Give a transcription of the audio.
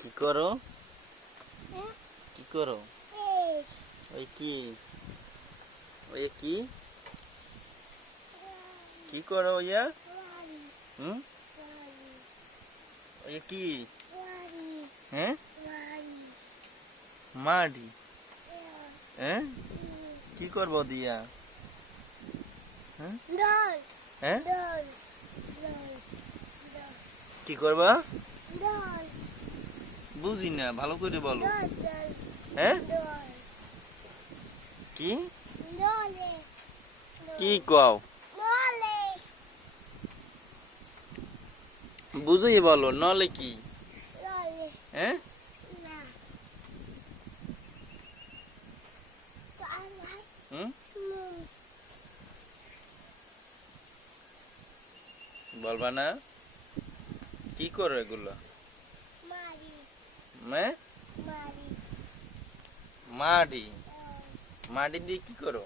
কি করো? কি করো? ওই কি? ওই কি? কি করো ওইয়া? হুম? ওই কি? হ্যাঁ? মাটি? হ্যাঁ? কি করবো দিয়া? হ্যাঁ? হ্যাঁ? কি করবা? বুঝি না, ভালো করে বলো। হ্যাঁ? কি? কি কও? বুঝিয়ে বলো, নলে কি? হ্যাঁ? হুম? বলবা না? কি করো এগুলো? মাটি? মাটি দিয়ে কি করো?